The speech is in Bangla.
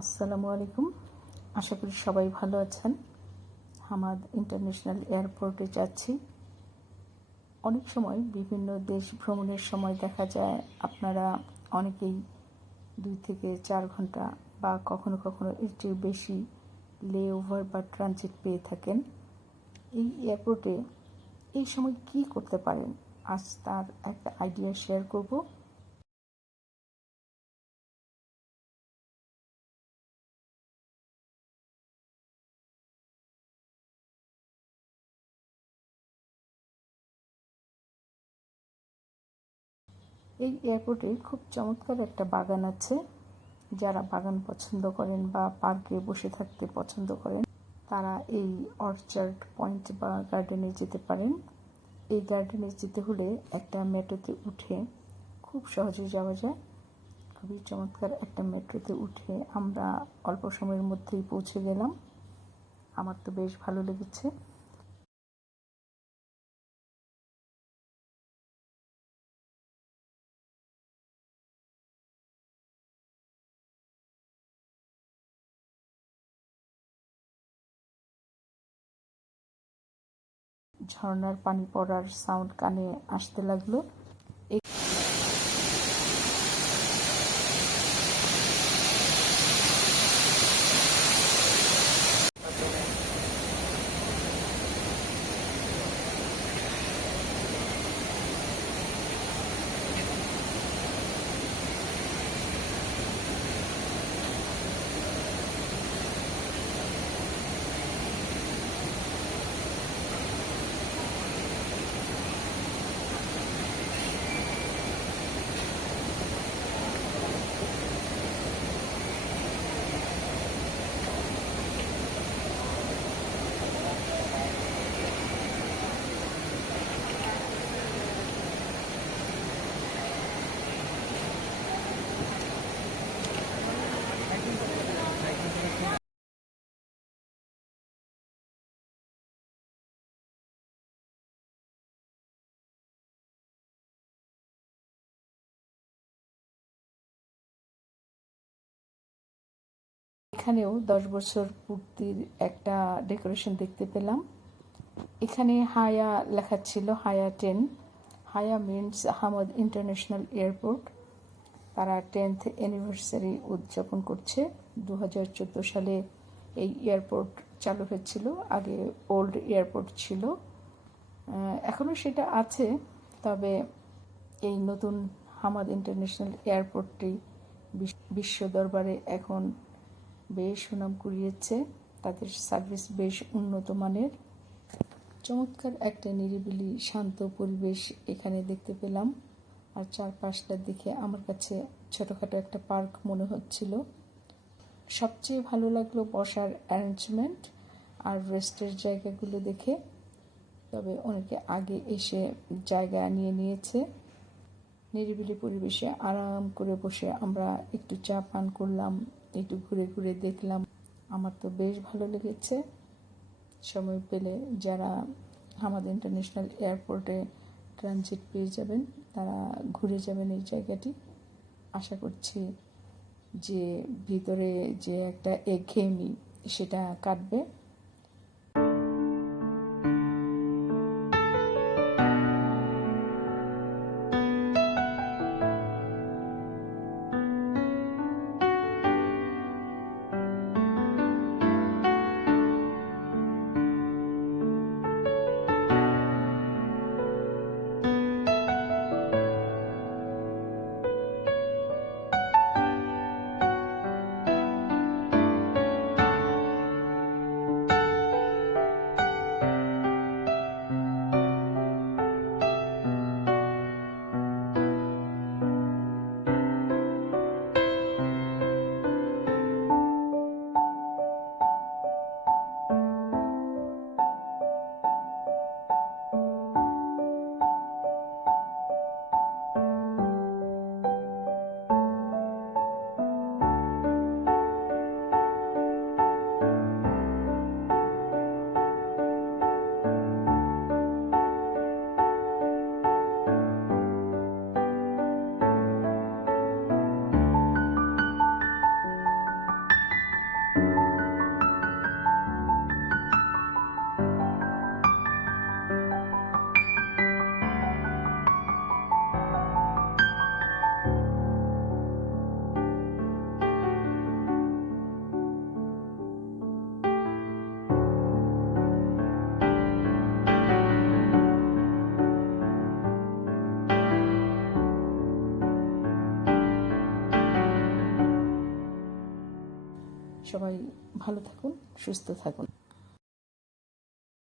আসসালামু আলাইকুম। আশা করি সবাই ভালো আছেন। হামাদ ইন্টারন্যাশনাল এয়ারপোর্টে যাচ্ছি। অনেক সময় বিভিন্ন দেশ ভ্রমণের সময় দেখা যায় আপনারা অনেকেই 2 থেকে 4 ঘন্টা বা কখনো কখনো এর চেয়ে বেশি লে-ওভার বা ট্রানজিট পেয়ে থাকেন। এই এয়ারপোর্টে এই সময় কি করতে পারেন, আজ তার একটা আইডিয়া শেয়ার করব। এই এয়ারপোর্টে খুব চমৎকার একটা বাগান আছে। যারা বাগান পছন্দ করেন বা পার্কে বসে থাকতে পছন্দ করেন তারা এই অর্চার্ড পয়েন্ট বা গার্ডেনে যেতে পারেন। এই গার্ডেনে যেতে হলে একটা মেট্রোতে উঠে খুব সহজে যাওয়া যায়। খুবই চমৎকার একটা মেট্রোতে উঠে আমরা অল্প সময়ের মধ্যেই পৌঁছে গেলাম। আমার তো বেশ ভালো লেগেছে। ঝর্ণার পানি পড়ার সাউন্ড কানে আসতে লাগলো। এখানেও 10 বছর পূর্তির একটা ডেকোরেশন দেখতে পেলাম। এখানে হায়া লেখা ছিল, হায়া 10। হায়া মিনস হামাদ ইন্টারন্যাশনাল এয়ারপোর্ট। তারা 10th অ্যানিভার্সারি উদযাপন করছে। 2014 সালে এই এয়ারপোর্ট চালু হয়েছিল। আগে ওল্ড এয়ারপোর্ট ছিল, এখনও সেটা আছে। তবে এই নতুন হামাদ ইন্টারন্যাশনাল এয়ারপোর্টটি বিশ্ব দরবারে এখন বেশ সুনাম কুড়িয়েছে। তাদের সার্ভিস বেশ উন্নত মানের। চমৎকার একটা নিরিবিলি শান্ত পরিবেশ এখানে দেখতে পেলাম। আর চারপাশটা দেখে আমার কাছে ছোটোখাটো একটা পার্ক মনে হচ্ছিল। সবচেয়ে ভালো লাগলো বসার অ্যারেঞ্জমেন্ট আর রেস্টের জায়গাগুলো দেখে। তবে অনেকে আগে এসে জায়গা নিয়ে নিয়েছে। নিরিবিলি পরিবেশে আরাম করে বসে আমরা একটু চা পান করলাম, একটু ঘুরে ঘুরে দেখলাম। আমার তো বেশ ভালো লেগেছে। সময় পেলে যারা হামাদ ইন্টারন্যাশনাল এয়ারপোর্টে ট্রানজিট পেয়ে যাবেন তারা ঘুরে যাবেন এই জায়গাটি। আশা করছি যে ভিতরে যে একটা একঘেয়েমি সেটা কাটবে। সবাই ভালো থাকুন, সুস্থ থাকুন।